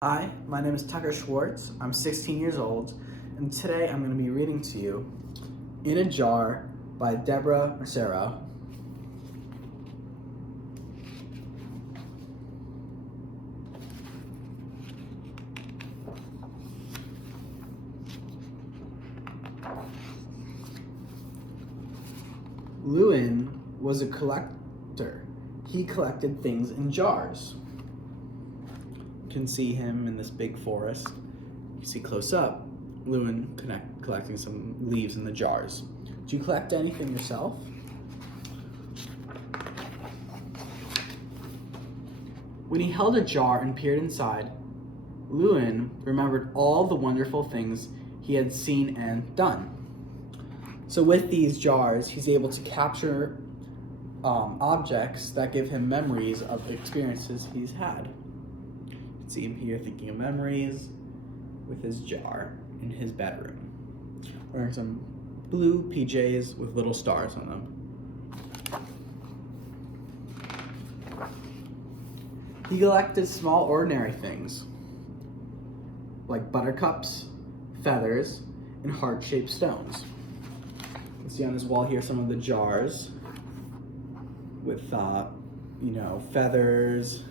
Hi, my name is Tucker Schwartz. I'm 16 years old, and today I'm going to be reading to you In a Jar by Deborah Mercero. Lewin was a collector. He collected things in jars. You can see him in this big forest. You see close up, Lewin collecting some leaves in the jars. Do you collect anything yourself? When he held a jar and peered inside, Lewin remembered all the wonderful things he had seen and done. So with these jars, he's able to capture objects that give him memories of experiences he's had. You can see him here thinking of memories with his jar in his bedroom, wearing some blue PJs with little stars on them. He collected small, ordinary things like buttercups, feathers, and heart-shaped stones. You can see on his wall here some of the jars with, feathers,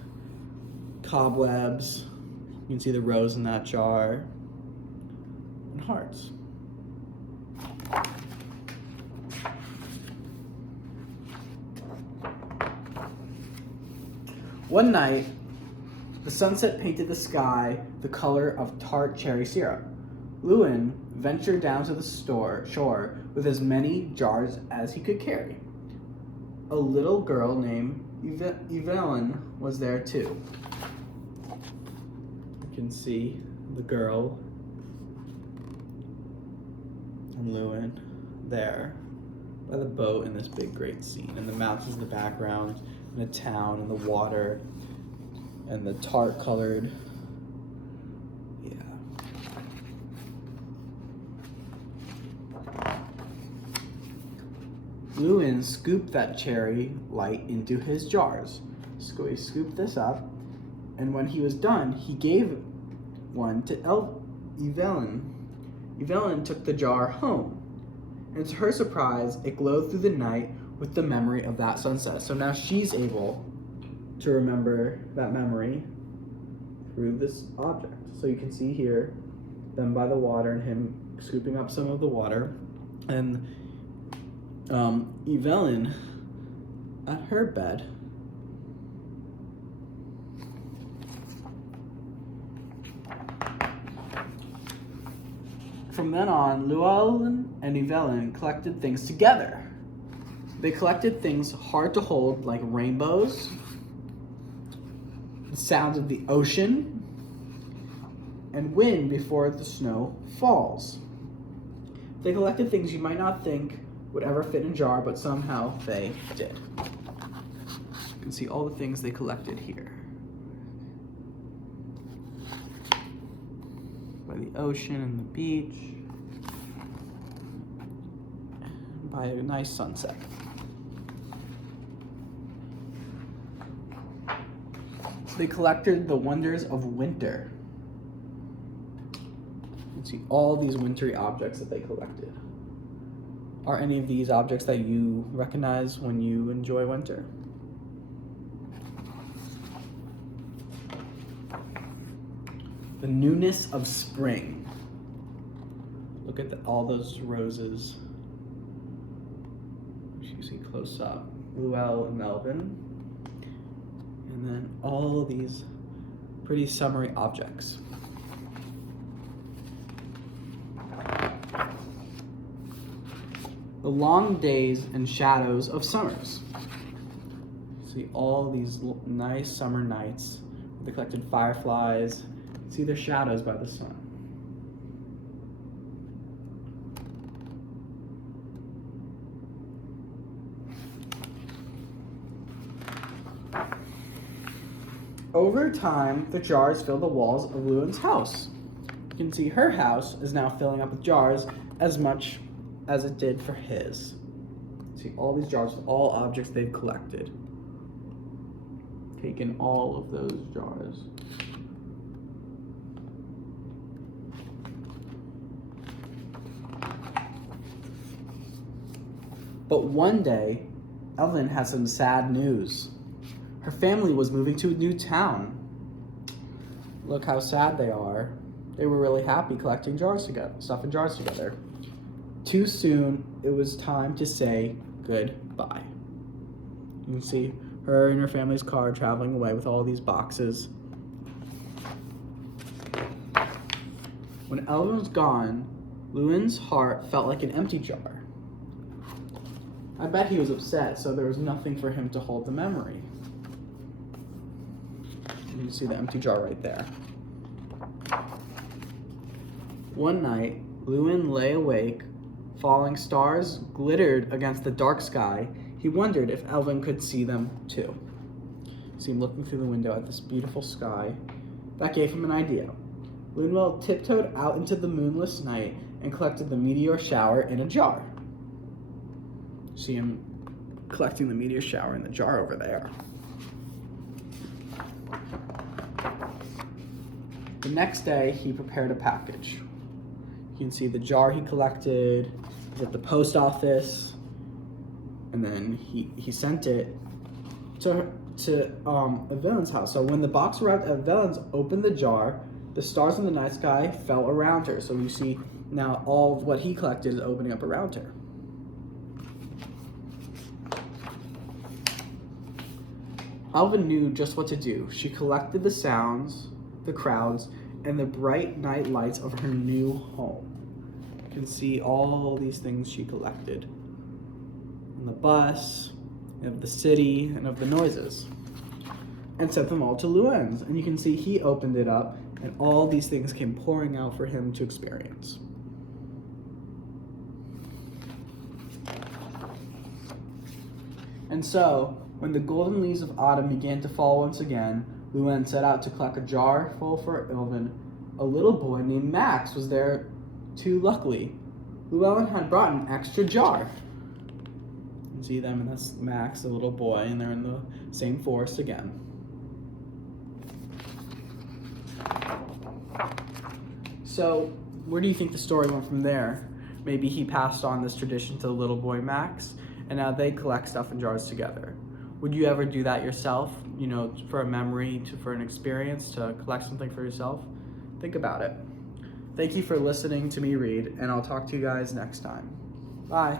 cobwebs. You can see the rose in that jar, and hearts. One night, the sunset painted the sky the color of tart cherry syrup. Lewin ventured down to the shore with as many jars as he could carry. A little girl named Evelyn was there too. You can see the girl and Lewin there by the boat in this big great scene, and the mountains in the background, and the town and the water and the tart colored Lewin scooped that cherry light into his jars. So he scooped this up, and when he was done, he gave one to Evelyn. Evelyn took the jar home, and to her surprise, it glowed through the night with the memory of that sunset. So now she's able to remember that memory through this object. So you can see here them by the water and him scooping up some of the water, and Evelyn at her bed. From then on, Llewellyn and Evelyn collected things together. They collected things hard to hold, like rainbows, the sounds of the ocean, and wind before the snow falls. They collected things you might not think would ever fit in a jar, but somehow they did. You can see all the things they collected here. By the ocean and the beach, and by a nice sunset. They collected the wonders of winter. You can see all these wintry objects that they collected. Are any of these objects that you recognize when you enjoy winter? The newness of spring. Look at all those roses. You see close up. Llewellyn and Melvin. And then all these pretty summery objects. The long days and shadows of summers. See all these nice summer nights. They collected fireflies. See their shadows by the sun. Over time, the jars fill the walls of Lewin's house. You can see her house is now filling up with jars as much as it did for his. See all these jars with all objects they've collected. Taken all of those jars. But one day, Evelyn had some sad news. Her family was moving to a new town. Look how sad they are. They were really happy collecting stuff in jars together. Too soon, it was time to say goodbye. You can see her and her family's car traveling away with all these boxes. When Evelyn was gone, Llewellyn's heart felt like an empty jar. I bet he was upset, so there was nothing for him to hold the memory. You can see the empty jar right there. One night, Llewellyn lay awake. Falling stars glittered against the dark sky. He wondered if Evelyn could see them too. See him looking through the window at this beautiful sky. That gave him an idea. Llewellyn tiptoed out into the moonless night and collected the meteor shower in a jar. See him collecting the meteor shower in the jar over there. The next day, he prepared a package. You can see the jar he collected is at the post office, and then he sent it to Evelyn's house. So when the box arrived at Evelyn's, opened the jar, the stars in the night sky fell around her. So you see now all of what he collected is opening up around her. Evelyn knew just what to do. She collected the sounds, the crowds, and the bright night lights of her new home. You can see all these things she collected. On the bus, of the city, and of the noises. And sent them all to Llewellyn's. And you can see he opened it up, and all these things came pouring out for him to experience. And so, when the golden leaves of autumn began to fall once again, Llewellyn set out to collect a jar full for Evelyn. A little boy named Max was there too, luckily. Llewellyn had brought an extra jar. You can see them, and that's Max, the little boy, and they're in the same forest again. So, where do you think the story went from there? Maybe he passed on this tradition to the little boy Max, and now they collect stuff in jars together. Would you ever do that yourself, for a memory, for an experience, to collect something for yourself? Think about it. Thank you for listening to me read, and I'll talk to you guys next time. Bye.